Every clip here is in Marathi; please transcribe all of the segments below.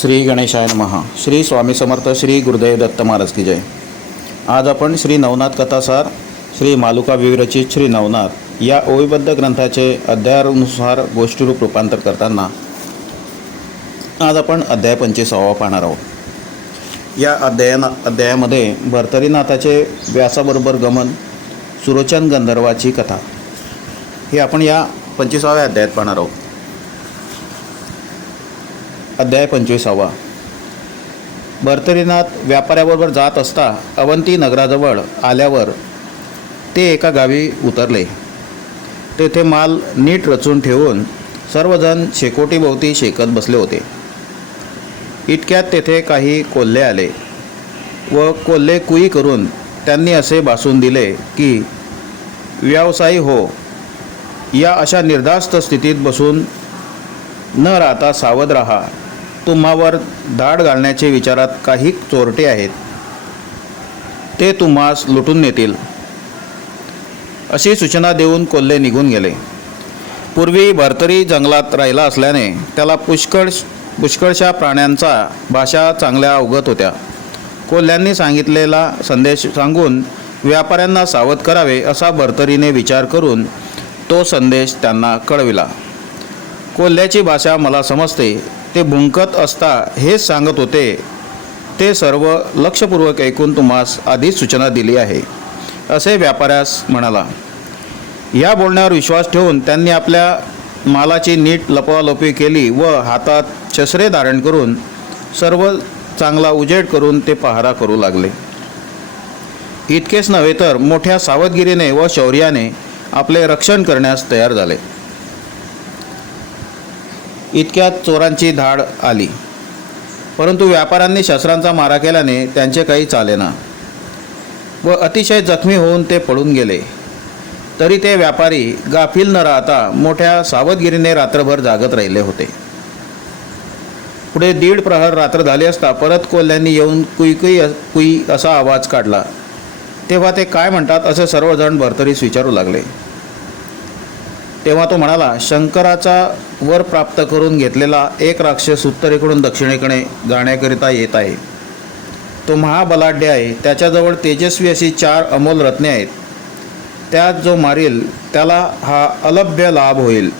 श्री गणेशाय महा श्री स्वामी समर्थ श्री गुरुदेव दत्त महाराज की जय. आज आपण श्री नवनाथ कथासार श्री मालुका विविरचित श्री नवनाथ या ओवीबद्ध ग्रंथाचे अध्यायानुसार गोष्टीरूप रूपांतर करताना आज आपण अध्याय पंचवीसावा पाहणार आहोत. या अध्यायाना अध्यायामध्ये भर्तरीनाथाचे व्यासाबरोबर गमन सुरोचन गंधर्वाची कथा. हे आपण या पंचवीसाव्या अध्यायात पाहणार आहोत. अध्याय पंचवीसावा. भरतरीनाथ व्यापाऱ्याबरोबर जात असता अवंती नगराजवळ आल्यावर ते एका गावी उतरले. तेथे माल नीट रचून ठेवून सर्वजण शेकोटीभोवती शेकत बसले होते. इतक्यात तेथे काही कोल्हे आले व कोल्हे कुई करून त्यांनी असे भासून दिले की व्यवसायी हो या अशा निर्धास्त स्थितीत बसून न राहता सावध राहा. तुम्हावर धाड घालण्याचे विचारात काही चोरटे आहेत. ते तुम्हास लुटून नेतील. अशी सूचना देऊन कोल्हे निघून गेले. पूर्वी भरतरी जंगलात राहिला असल्याने त्याला पुष्कळ पुष्कळशा प्राण्यांचा भाषा चांगल्या अवगत होत्या. कोल्ह्यांनी सांगितलेला संदेश सांगून व्यापाऱ्यांना सावध करावे असा भरतरीने विचार करून तो संदेश त्यांना कळविला. कोल्ह्याची भाषा मला समजते ते भुंकत असता हेच सांगत होते. ते सर्व लक्षपूर्वक ऐकून तुम्हास आधीच सूचना दिली आहे. असे व्यापाऱ्यास म्हणाला. या बोलण्यावर विश्वास ठेवून त्यांनी आपल्या मालाची नीट लपवालपवी केली व हातात शस्त्रे धारण करून सर्व चांगला उजेड करून ते पहारा करू लागले. इतकेच नव्हे तर मोठ्या सावधगिरीने व शौर्याने आपले रक्षण करण्यास तयार झाले. इतक्यात चोरांची धाड आली. परंतु व्यापाऱ्यांनी शस्त्रांचा मारा केल्याने त्यांचे काही चालेना व अतिशय जखमी होऊन ते पडून गेले. तरी ते व्यापारी गाफील न राहता मोठ्या सावधगिरीने रात्रभर जागत राहिले होते. पुढे दीड प्रहर रात्र झाले असता परत कोल्ह्यांनी येऊन कुई कुई कुई असा आवाज काढला. तेव्हा ते काय म्हणतात असे सर्वजण भरतरीस विचारू लागले. तेव्हा तो म्हणाला शंकराचा वर प्राप्त करून घेतलेला एक राक्षस उत्तरेकडून दक्षिणेकडे जाण्याकरिता येत आहे. तो महाबलाढ्य आहे. त्याच्याजवळ तेजस्वी अशी चार अमोल रत्ने आहेत. त्यात जो मारील त्याला हा अलभ्य लाभ होईल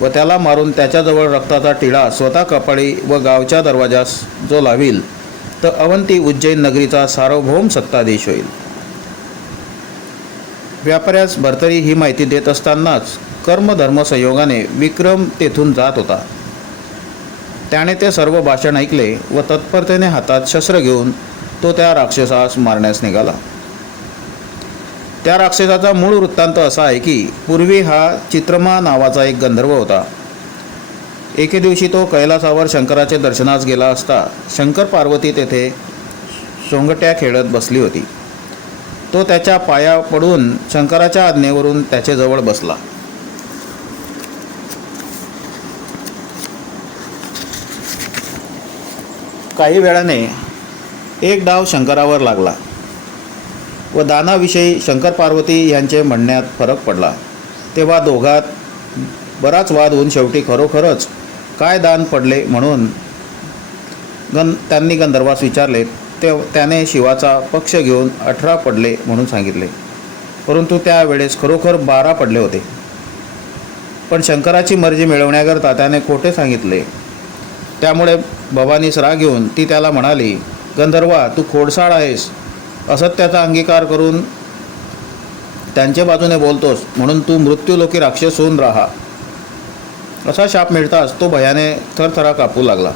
व त्याला मारून त्याच्याजवळ रक्ताचा टिळा स्वतः कपाळी व गावच्या दरवाजास जो लावील तर अवंती उज्जैन नगरीचा सार्वभौम सत्ताधीश होईल. व्यापाऱ्यास भरतरी ही माहिती देत असतानाच कर्मधर्म संयोगाने विक्रम तेथून जात होता. त्याने ते सर्व भाषण ऐकले व तत्परतेने हातात शस्त्र घेऊन तो त्या राक्षसास मारण्यास निघाला. त्या राक्षसाचा मूळ वृत्तांत असा आहे की पूर्वी हा चित्रमा नावाचा एक गंधर्व होता. एके दिवशी तो कैलासावर शंकराचे दर्शनास गेला असता शंकर पार्वती तेथे सोंगट्या खेळत बसली होती. तो त्याच्या पाया पडून शंकराच्या आज्ञेवरून त्याच्याजवळ बसला. काही वेळाने एक डाव शंकरावर लागला व दानाविषयी शंकर पार्वती यांचे म्हणण्यात फरक पडला. तेव्हा दोघात बराच वाद होऊन शेवटी खरोखरच काय दान पडले म्हणून गं त्यांनी गंधर्वास विचारले ते त्याने शिवाचा पक्ष घेऊन अठरा पडले म्हणून सांगितले. परंतु त्यावेळेस खरोखर बारा पडले होते. पण शंकराची मर्जी मिळवण्याकरता त्याने खोटे सांगितले. त्यामुळे भवानीस राग घेऊन ती त्याला म्हणाली गंधर्वा तू खोडसाळ आहेस. असत्याचा अंगीकार करून त्यांच्या बाजूने बोलतोस म्हणून तू मृत्यूलोकी राक्षस होऊन राहा. असा शाप मिळताच तो भयाने थरथरा कापू लागला.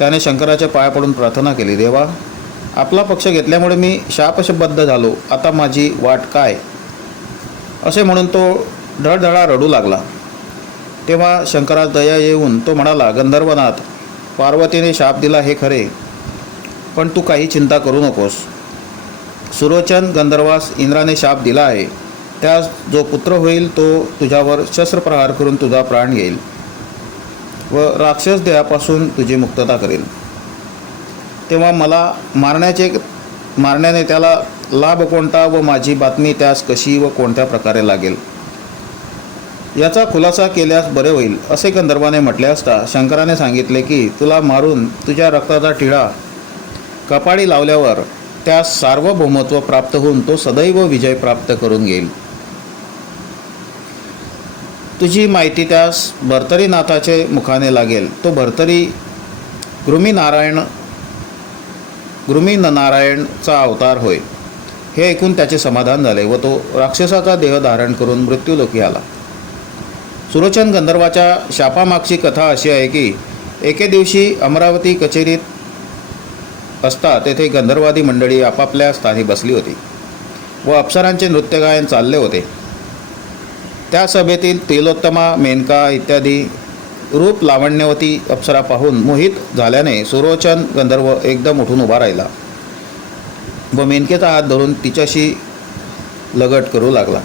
त्याने शंकराच्या पाया पडून प्रार्थना केली देवा आपला पक्ष घेतल्यामुळे मी शापशबद्ध झालो. आता माझी वाट काय? असे म्हणून तो धडधडा रडू लागला. तेव्हा शंकरास दया येऊन तो म्हणाला गंधर्वनाथ पार्वतीने शाप दिला हे खरे पण तू काही चिंता करू नकोस. सुरोचन गंधर्वास इंद्राने शाप दिला आहे. त्यास जो पुत्र होईल तो तुझ्यावर शस्त्रप्रहार करून तुझा प्राण घेईल. व राक्षस देहापासून तुझी मुक्तता करेल तेव्हा मला मारण्याचे मारण्याने त्याला लाभ कोणता व माझी बातमी त्यास कशी व कोणत्या प्रकारे लागेल? याचा खुलासा केल्यास बरे होईल असे गंधर्वाने म्हटले असता शंकराने सांगितले की तुला मारून तुझ्या रक्ताचा टिळा कपाळी लावल्यावर त्यास सार्वभौमत्व प्राप्त होऊन तो सदैव विजय प्राप्त करून घेईल. तुझी माहिती त्यास भर्तरीनाथाचे मुखाने लागेल. तो भर्तरी गृमीनारायण गृमीनारायणचा अवतार होय. हे ऐकून त्याचे समाधान झाले व तो राक्षसाचा देह धारण करून मृत्यूलोकी आला. सुरोचन गंधर्वाच्या शापामागची कथा अशी आहे की एके दिवशी अमरावती कचेरीत असता तेथे गंधर्वादी मंडळी आपापल्या स्थानी बसली होती व अप्सरांचे नृत्यगायन चालले होते. त्या सभेतील तिलोत्तमा मेनका इत्यादी रूप लावण्यवती अप्सरा पाहून मोहित झाल्याने सुरोचन गंधर्व एकदम उठून उभा राहिला. व मेनकेचा हात धरून तिच्याशी लगट करू लागला.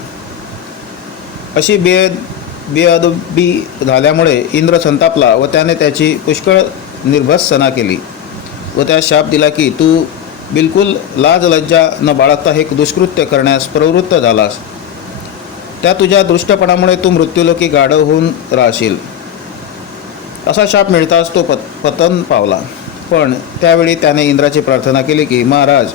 अशी बेअद बेअदबी झाल्यामुळे इंद्र संतापला व त्याने त्याची पुष्कळ निर्भत्सना केली व त्या शाप दिला की तू बिलकुल लाज लज्जा न बाळगता हे दुष्कृत्य करण्यास प्रवृत्त झालास. त्या तुझ्या दृष्टपणामुळे तू मृत्यूलोकी गाढव होऊन राहशील. असा शाप मिळताच तो पत पतन पावला. पण त्यावेळी त्याने इंद्राची प्रार्थना केली की महाराज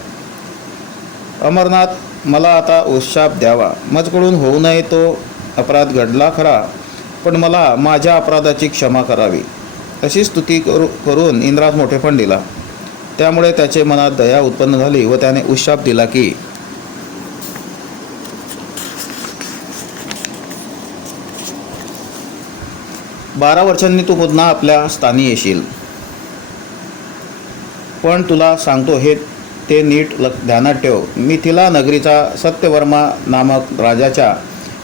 अमरनाथ मला आता उशाप द्यावा. मजकडून होऊ नये तो अपराध घडला खरा पण मला माझ्या अपराधाची क्षमा करावी. अशी स्तुती करू करून इंद्रास मोठेपण दिला. त्यामुळे त्याचे मनात दया उत्पन्न झाली व त्याने उशाप दिला की बारा वर्षांनी तू पुन्हा आपल्या स्थानी येशील. पण तुला सांगतो हे ते नीट ल ध्यानात ठेव. मिथिला नगरीचा सत्यवर्मा नामक राजाच्या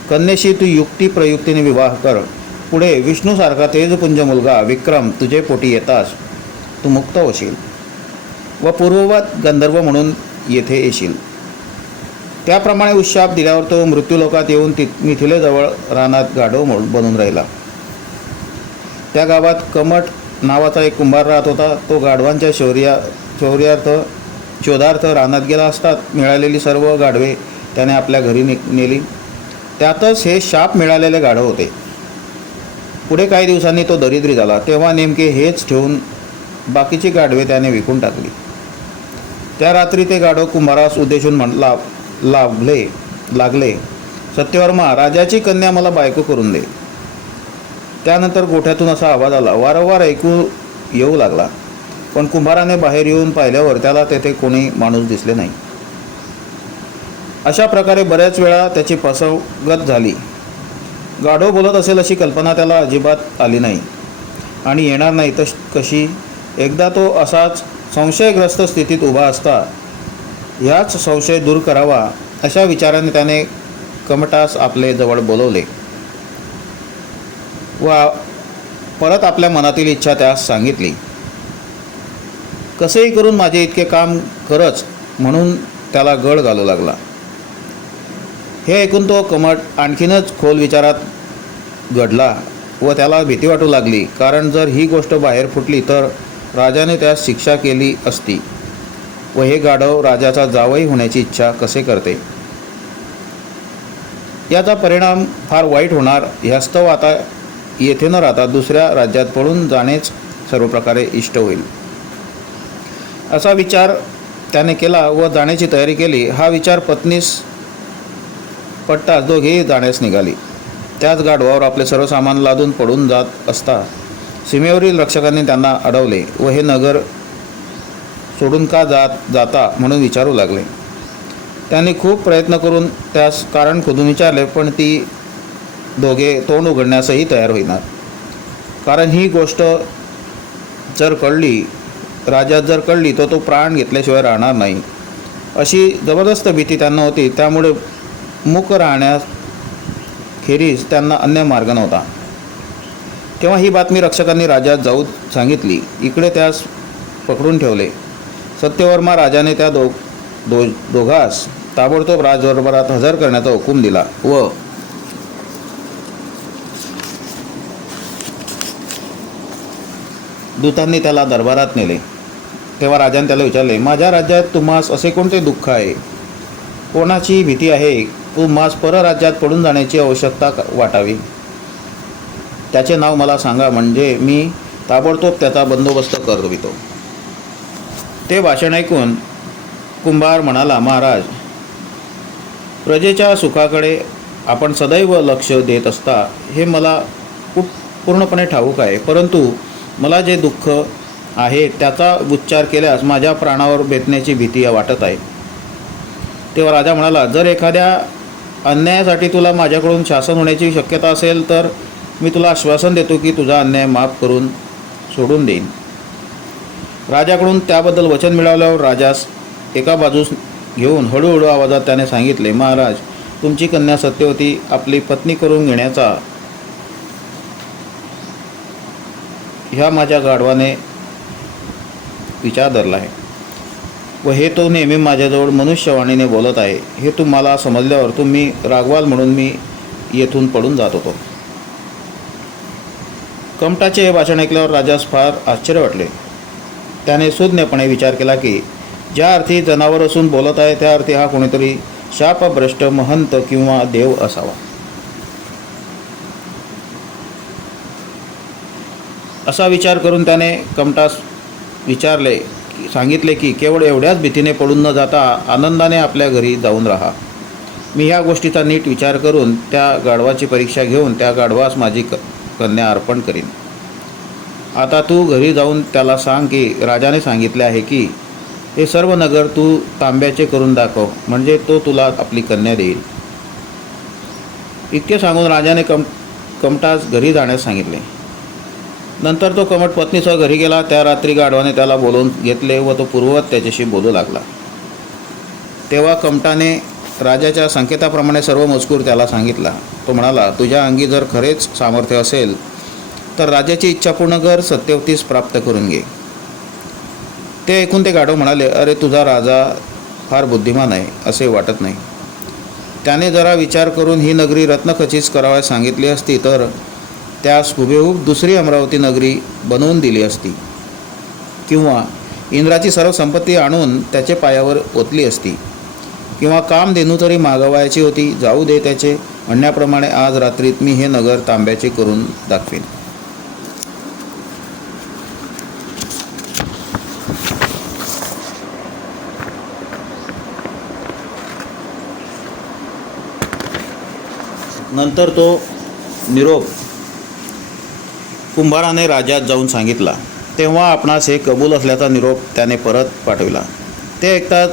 कन्येशी तू युक्ती प्रयुक्तीने विवाह कर. पुढे विष्णूसारखा तेजपुंज मुलगा विक्रम तुझे पोटी येतास. तू मुक्त होशील व पूर्ववत गंधर्व म्हणून येथे येशील. त्याप्रमाणे उशाप दिल्यावर तो मृत्यूलोकात येऊन ति मिथिलेजवळ रानात गाढव म्हणून बनून राहिला. त्या गावात कमट नावाचा एक कुंभार राहत होता. तो गाढवांच्या शौर्या शौर्यार्थ शोधार्थ रानात गेला असतात. मिळालेली सर्व गाढवे त्याने आपल्या घरी ने नेली. त्यातच हे शाप मिळालेले गाढव होते. पुढे काही दिवसांनी तो दरिद्री झाला. तेव्हा नेमके हेच ठेवून बाकीची गाढवे त्याने विकून टाकली. त्या रात्री ते गाढव कुंभारास उद्देशून म्हण लाभ लाभले लागले. सत्यवर्मा राजाची कन्या मला बायको करून दे. त्यानंतर गोठ्यातून असा आवाज आला. वारंवार ऐकू येऊ लागला. पण कुंभाराने बाहेर येऊन पाहिल्यावर त्याला तेथे कोणी माणूस दिसले नाही. अशा प्रकारे बऱ्याच वेळा त्याची फसवगत झाली. गाढव बोलत असेल अशी कल्पना त्याला अजिबात आली नाही. आणि येणार नाही तर कशी? एकदा तो असाच संशयग्रस्त स्थितीत उभा असता ह्याच संशय दूर करावा अशा विचाराने त्याने कमटास आपले जवळ बोलवले. व परत आपल्या मनातील इच्छा त्यास सांगितली. कसेही करून माझे इतके काम करच म्हणून त्याला गळ घालू लागला. हे ऐकून तो कमट आणखीनच खोल विचारात घडला व त्याला भीती वाटू लागली कारण जर ही गोष्ट बाहेर फुटली तर राजाने त्यास शिक्षा केली असती व हे गाढव राजाचा जावई होण्याची इच्छा कसे करते? याचा परिणाम फार वाईट होणार ह्यास्तव आता येथे न राहता दुसऱ्या राज्यात पळून जाणेच सर्व प्रकारे इष्ट होईल. असा विचार त्याने केला व जाण्याची तयारी केली. हा विचार पत्नीस पट्टा दोघेही जाण्यास निघाली. त्याच गाढवावर आपले सर्व सामान लादून पडून जात असता सीमेवरील रक्षकांनी त्यांना अडवले व हे नगर सोडून का जात जाता म्हणून विचारू लागले. त्यांनी खूप प्रयत्न करून त्यास कारण खोदून विचारले पण ती दोघे तोंड उघडण्यासही तयार होईनात कारण ही गोष्ट जर कळली राजात जर कळली तर तो प्राण घेतल्याशिवाय राहणार नाही. अशी जबरदस्त भीती त्यांना होती. त्यामुळे मूक राहण्यास खेरीज त्यांना अन्य मार्ग नव्हता. तेव्हा ही बातमी रक्षकांनी राजात जाऊ सांगितली. इकडे त्यास पकडून ठेवले. सत्यवर्मा राजाने त्या दो दो दोघास ताबडतोब राजदरबारात हजर करण्याचा हुकूम दिला व दूतांनी त्याला दरबारात नेले. तेव्हा राजाने त्याला विचारले माझ्या राज्यात तुम्हास असे कोणते दुःख आहे? कोणाची भीती आहे? तुम्हास परराज्यात पडून जाण्याची आवश्यकता वाटावी? त्याचे नाव मला सांगा म्हणजे मी ताबडतोब त्याचा बंदोबस्त करवितो. ते भाषण ऐकून कुंभार म्हणाला महाराज प्रजेच्या सुखाकडे आपण सदैव लक्ष देत असता हे मला पूर्णपणे ठाऊक आहे. परंतु मला जे दुःख आहे त्याचा उच्चार केल्यास माझ्या प्राणावर बेतण्याची भीती वाटत आहे. तेव्हा राजा म्हणाला जर एखाद्या अन्यायासाठी तुला माझ्याकडून शासन होण्याची शक्यता असेल तर मी तुला आश्वासन देतो की तुझा अन्याय माफ करून सोडून देईन. राजाकडून त्याबद्दल वचन मिळाल्यावर राजास एका बाजूस घेऊन हळूहळू आवाजात त्याने सांगितले महाराज तुमची कन्या सत्यवती आपली पत्नी करून घेण्याचा ह्या माझ्या गाढवाने विचार धरला आहे. व हे तो नेहमी माझ्याजवळ मनुष्यवाणीने बोलत आहे. हे तुम्हाला समजल्यावर तुम्ही रागवाल म्हणून मी येथून पडून जात होतो. कमटाचे हे भाषण ऐकल्यावर राजास फार आश्चर्य वाटले. त्याने सुज्ञपणे विचार केला की ज्या अर्थी जनावर असून बोलत आहे त्या अर्थी हा कोणीतरी शापभ्रष्ट महंत किंवा देव असावा. असा विचार करून त्याने कमटास विचारले सांगितले की केवळ एवढ्याच भीतीने पडून न जाता आनंदाने आपल्या घरी जाऊन राहा. मी ह्या गोष्टीचा नीट विचार करून त्या गाढवाची परीक्षा घेऊन त्या गाढवास माझी क कन्या अर्पण करीन. आता तू घरी जाऊन त्याला सांग की राजाने सांगितले आहे की हे सर्व नगर तू तांब्याचे करून दाखव म्हणजे तो तुला आपली कन्या देईल. इतके सांगून राजाने कम कमटास घरी जाण्यास सांगितले. नंतर तो कमट पत्नीसह घरी गेला. त्या रात्री गाढवाने त्याला बोलवून घेतले व तो पूर्ववत त्याच्याशी बोलू लागला. तेव्हा कमटाने राजाच्या संकेताप्रमाणे सर्व मजकूर त्याला सांगितला. तो म्हणाला तुझ्या अंगी जर खरेच सामर्थ्य असेल तर राजाची इच्छा पूर्ण कर सत्यवतीस प्राप्त करून घे. ते ऐकून ते गाढव म्हणाले अरे तुझा राजा फार बुद्धिमान आहे असे वाटत नाही. त्याने जरा विचार करून ही नगरी रत्नखचित करावयास सांगितली असती तर त्यास हुबेहूब दुसरी अमरावती नगरी बनवून दिली असती. किंवा इंद्राची सर्व संपत्ती आणून त्याचे पायावर ओतली असती. किंवा काम देणू तरी मागवायची होती जाऊ दे त्याचे. म्हणण्याप्रमाणे आज रात्रीत मी हे नगर तांब्याचे करून दाखवीन. नंतर तो निरोप कुंभाराने राजात जाऊन सांगितला. तेव्हा आपणास हे कबूल असल्याचा निरोप त्याने परत पाठविला. ते ऐकतात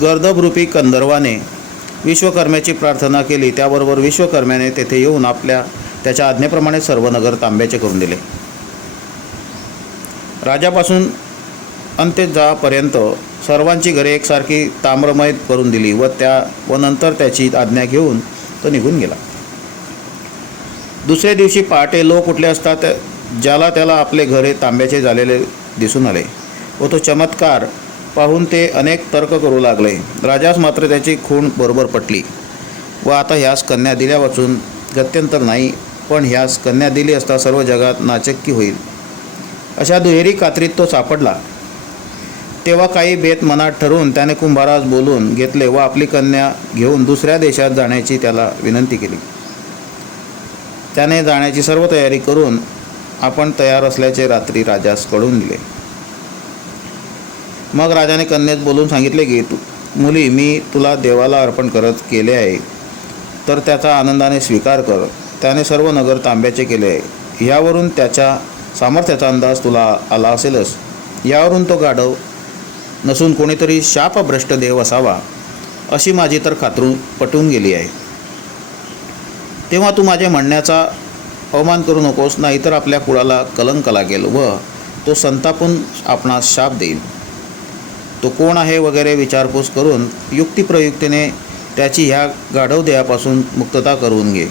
गर्दभरूपी कंदर्वाने विश्वकर्म्याची प्रार्थना केली. त्याबरोबर विश्वकर्म्याने तेथे येऊन आपल्या त्याच्या आज्ञेप्रमाणे सर्व नगर तांब्याचे करून दिले. राजापासून अंत्यजापर्यंत सर्वांची घरे एकसारखी ताम्रमय करून दिली व त्या व नंतर त्याची आज्ञा घेऊन तो निघून गेला. दुसऱ्या दिवशी पहाटे लोक उठले असता त्या ज्याला त्याला आपले घरे तांब्याचे झालेले दिसून आले. व तो चमत्कार पाहून ते अनेक तर्क करू लागले. राजास मात्र त्याची खूण बरोबर पटली. व आता ह्यास कन्या दिल्या वाचून गत्यंतर नाही पण ह्यास कन्या दिली असता सर्व जगात नाचक्की होईल. अशा दुहेरी कात्रीत तो सापडला. तेव्हा काही बेत मनात ठरवून त्याने कुंभारास बोलून घेतले व आपली कन्या घेऊन दुसऱ्या देशात जाण्याची त्याला विनंती केली. त्याने जाण्याची सर्व तयारी करून आपण तयार असल्याचे रात्री राजास कळून दिले. मग राजाने कन्येत बोलून सांगितले की तू मुली मी तुला देवाला अर्पण करत केले आहे. तर त्याचा आनंदाने स्वीकार कर. त्याने सर्व नगर तांब्याचे केले आहे. यावरून त्याच्या सामर्थ्याचा अंदाज तुला आला असेलच. यावरून तो गाढव नसून कोणीतरी शापभ्रष्ट देव असावा अशी माझी तर खात्रून पटून गेली आहे. तेव्हा तू माझ्या म्हणण्याचा अवमान करू नकोस नाहीतर आपल्या कुळाला कलंक लागेल. व तो संतापून आपणास शाप देईल. तो कोण आहे वगैरे विचारपूस करून युक्तिप्रयुक्तीने त्याची ह्या गाढव देहापासून मुक्तता करून घे.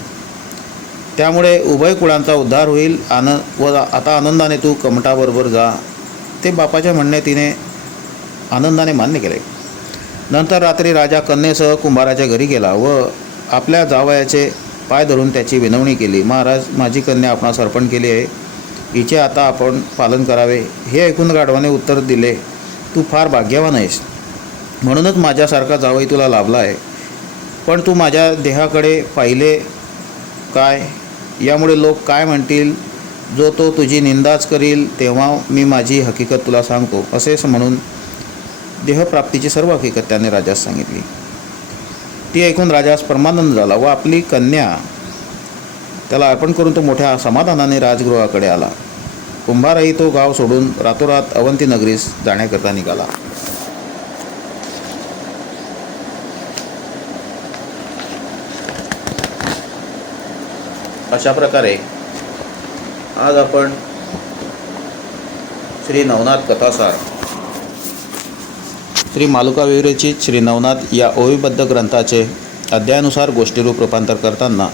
त्यामुळे उभय कुळांचा उद्धार होईल आन व आता आनंदाने तू कमटाबरोबर जा. ते बापाच्या म्हणणे तिने आनंदाने मान्य केले. नंतर रात्री राजा कन्येसह कुंभाराच्या घरी गेला व आपल्या जावयाचे पाय धरून त्याची विनवणी केली महाराज माझी कन्या आपणास अर्पण केली आहे. हिचे आता आपण पालन करावे. हे ऐकून गाढवाने उत्तर दिले तू फार भाग्यवान आहेस. म्हणूनच माझ्यासारखा जावई तुला लाभला आहे. पण तू माझ्या देहाकडे पाहिले काय? यामुळे लोक काय म्हणतील? जो तो तुझी निंदाच करील तेव्हा मी माझी हकीकत तुला सांगतो. असेच म्हणून देहप्राप्तीची सर्व हकीकत त्याने राजास सांगितली. ती ऐकून राजास परमानंद झाला व आपली कन्या त्याला अर्पण करून तो मोठ्या समाधानाने राजगृहाकडे आला. कुंभाराही तो गाव सोडून रातोरात अवंती नगरीस जाण्याकरता निघाला. अशा प्रकारे आज आपण श्री नवनाथ कथासार श्री मालुकाविरचित श्री नवनाथ या ओवीबद्ध ग्रंथाचे अध्यायानुसार गोष्टीरूप रूपांतर करताना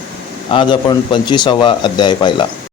आज आपण पंचवीसावा अध्याय पाहिला.